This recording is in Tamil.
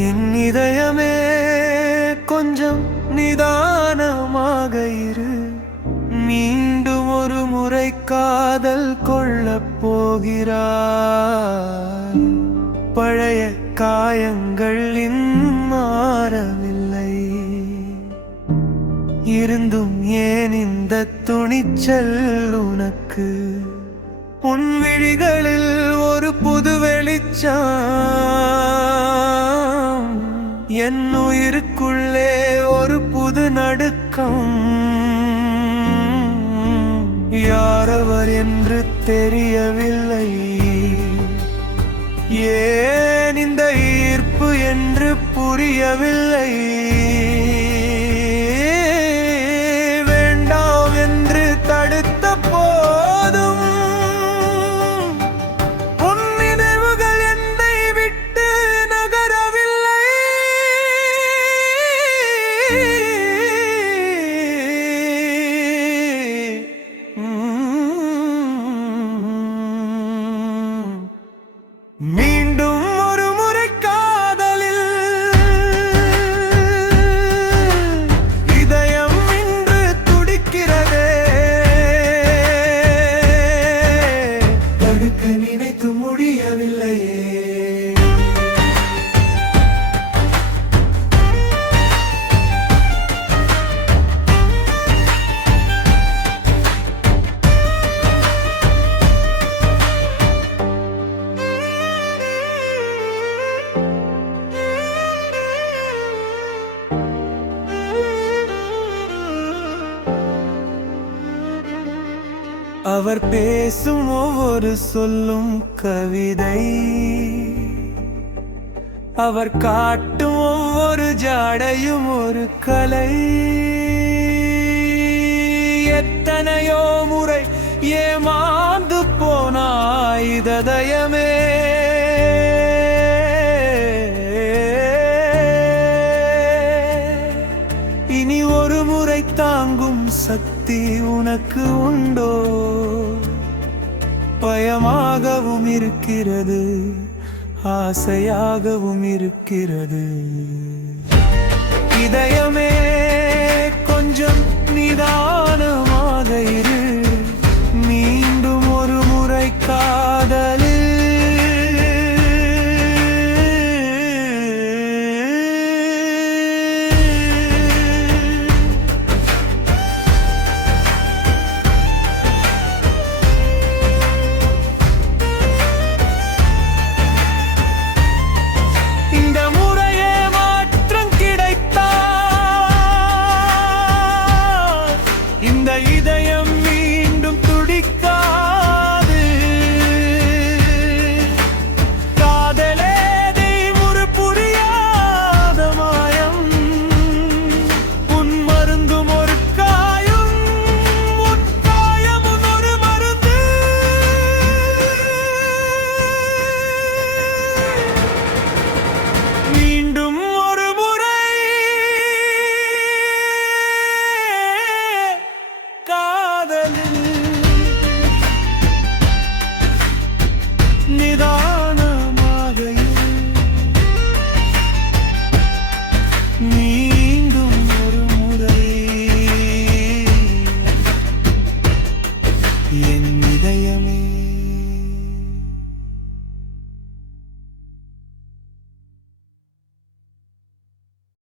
என் இதயமே முறை காதல் கொள்ளப் போகிறார் பழைய காயங்கள் இன்னும் மாறவில்லை இருந்தும் ஏன் இந்த துணிச்சல் உனக்கு? உன் விழிகளில் ஒரு புது வெளிச்சம். என் உயிருக்குள்ளே தெரியவில்லை. ஏன் இந்த ஈர்ப்பு என்று புரியவில்லை? அவர் பேசும் ஒவ்வொரு சொல்லும் கவிதை. அவர் காட்டும் ஒவ்வொரு ஜாடையும் ஒரு கலை. எத்தனையோ முறை ஏமாந்து போனாய் இதயமே சக்தி உனக்கு உண்டோ? பயமாகவும் இருக்கிறது ஆசையாகவும் இருக்கிறது. இதயமே கொஞ்சம் நிதானமாக Miami.